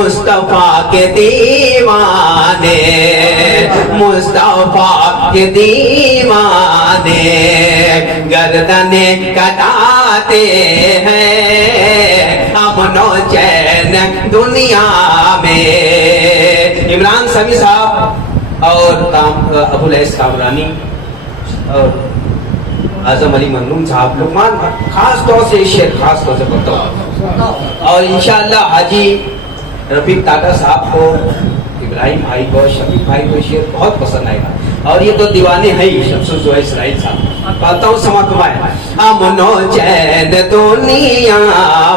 مصطفیٰ کے دیوانے، مصطفیٰ کے دیوانے گردنیں کٹاتے ہیں امن و چین دنیا میں۔ عمران سمیع صاحب اور ابو العز کامرانی اور اعظم علی مظلوم صاحب، لقمان خاص طور سے شعر خاص طور سے پڑھتا ہوں، اور انشاءاللہ حاجی رفیق ٹاٹا صاحب کو، ابراہیم بھائی کو، شفیق بھائی کو شعر بہت پسند آئے گا، اور یہ تو دیوانے ہیں ہی، شمس الزوئے اسرائیل صاحب۔ پڑھتا ہوں، سما کمائے۔ امن و چین دنیا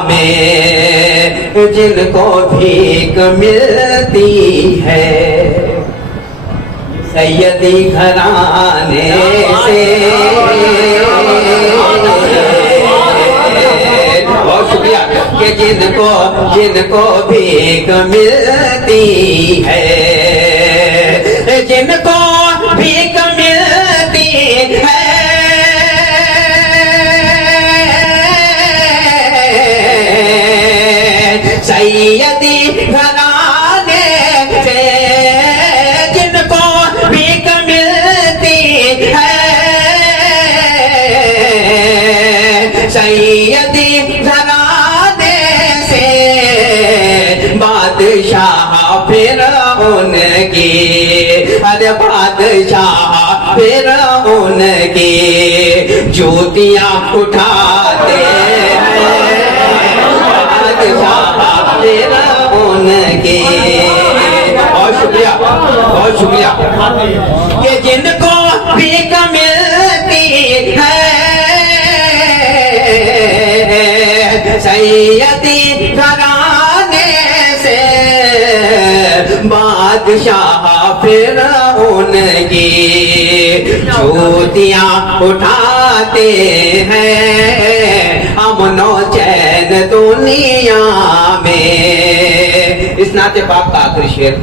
میں جن کو بھیک ملتی ہے سیدی گھرانے سے، بہت شکریہ، کہ جن کو بھیک ملتی ہے، جن کو بھیک ملتی ہے سیدی گھرانے سے، جن کو بھیک ملتی ہے سیدی گھرانے سے، بادشاہ پھر ان کی، ارے بادشاہ پھر ان کی جوتیاں اٹھاتے ہیں، بادشاہ پھر ان کی۔ بہت شکریہ، بہت شکریہ، کہ جن کو بھیک ملتی ہے سیدی گھرانے سے، بادشاہ پھر ان کی جوتیاں اٹھاتے ہیں امن و چین دنیا میں۔ اس نعت پاک کا آخری شعر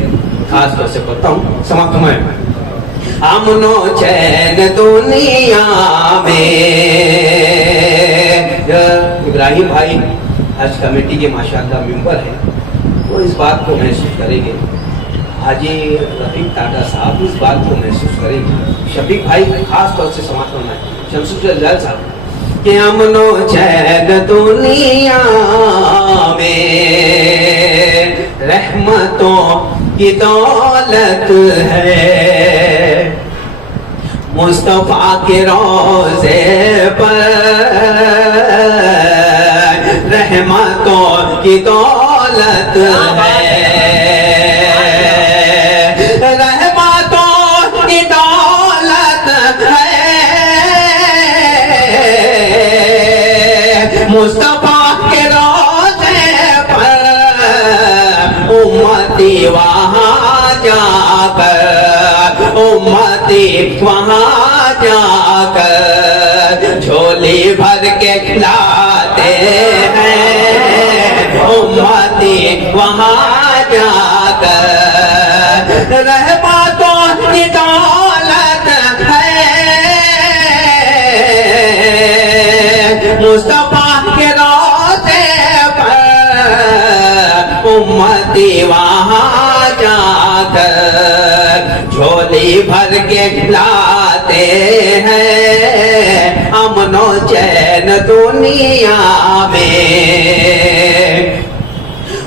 خاص طور سے پڑھتا ہوں، سما کمائے۔ امن و چین دنیا میں، ابراہیم بھائی حج کمیٹی کے ماشاءاللہ ممبر ہیں، وہ اس بات کو محسوس کریں گے، حاجی رفیق ٹاٹا صاحب اس بات کو محسوس کریں گے، شفیق بھائی خاص طور سے سماعت کرنا ہے، شمس الجلال صاحب، کہ امن و چین دنیا میں رحمتوں کی دولت ہے، مصطفیٰ کے روضے پر رحمتوں کی دولت ہے، رحمتوں کی دولت ہے، مصطفیٰ کے روضے پر امتی وہاں جا کر، امتی وہاں جا کر جھولی بھر کے لاتے ہیں، امتی وہاں جا کر رحمتوں کی دولت ہے، مصطفیٰ کے روضے پر امتی وہاں جا کر جھولی بھر کے لاتے ہیں امن و چین دنیا میں۔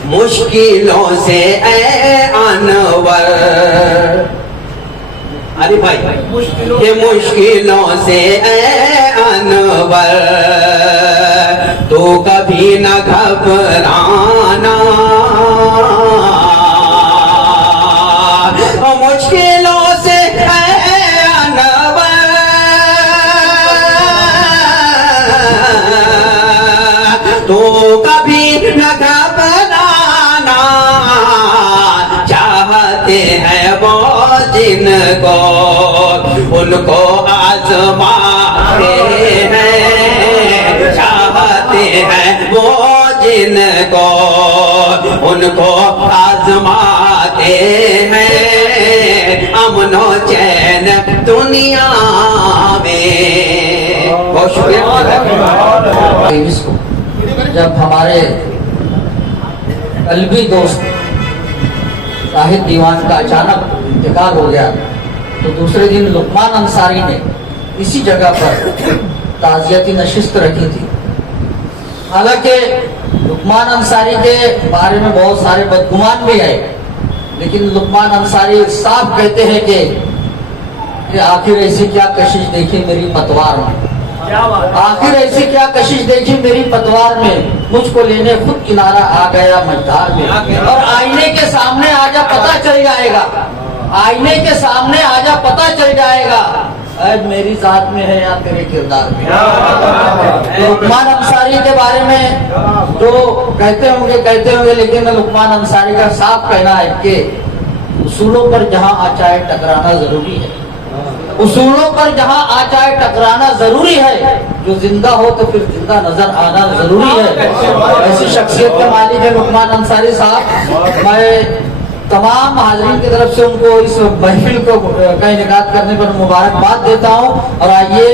مشکلوں سے اے انور، ارے بھائی کہ مشکلوں سے اے انور تو کبھی نہ گھبرانا، مشکلوں سے اے انور تو کبھی نہ گھبرانا، چاہتے ہیں وہ جن کو ان کو آزماتے ہیں، چاہتے ہیں وہ جن کو ان کو آزماتے ہیں امن و چین دنیا میں۔ بہت شکریہ۔ جب ہمارے قلبی دوست راہب دیوان کا اچانک انتقال ہو گیا تو دوسرے دن لقمان انصاری نے اسی جگہ پر تعزیتی نشست رکھی تھی. حالانکہ لقمان انصاری کے بارے میں بہت سارے بدگمان بھی آئے، لیکن لقمان انصاری صاف کہتے ہیں کہ آخر ایسی کیا کشش دیکھی میری پتوار میں، آخر ایسی کیا کشش دیکھی میری پتوار میں، مجھ کو لینے خود کنارہ آ گیا مجدار میں. اور آئینے کے سامنے آ جا پتہ چل جائے گا، آئینے کے سامنے آ جا پتہ چل جائے گا عیب میری ذات میں ہے یا تیرے کردار میں. لقمان انصاری کے بارے میں جو کہتے ہوں گے لیکن لقمان انصاری کا صاف کہنا ہے کہ اصولوں پر جہاں آ چاہے ٹکرانا ضروری ہے، اصولوں پر جہاں آ چاہے ٹکرانا ضروری ہے، جو زندہ ہو تو پھر زندہ نظر آنا ضروری ہے. ایسی شخصیت کے مالک ہے لقمان انصاری صاحب. میں تمام حاضرین کی طرف سے ان کو اس محفل کا انعقاد کرنے پر مبارکباد دیتا ہوں. اور آئیے